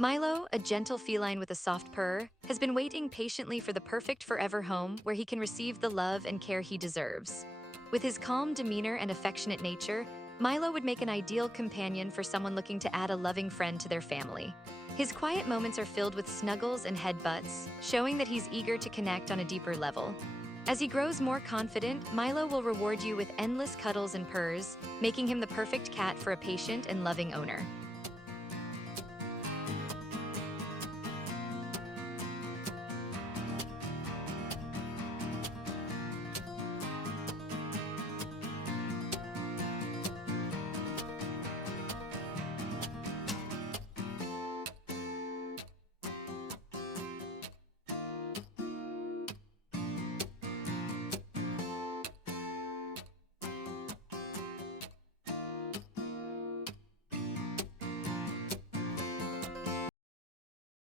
Milo, a gentle feline with a soft purr, has been waiting patiently for the perfect forever home where he can receive the love and care he deserves. With his calm demeanor and affectionate nature, Milo would make an ideal companion for someone looking to add a loving friend to their family. His quiet moments are filled with snuggles and headbutts, showing that he's eager to connect on a deeper level. As he grows more confident, Milo will reward you with endless cuddles and purrs, making him the perfect cat for a patient and loving owner.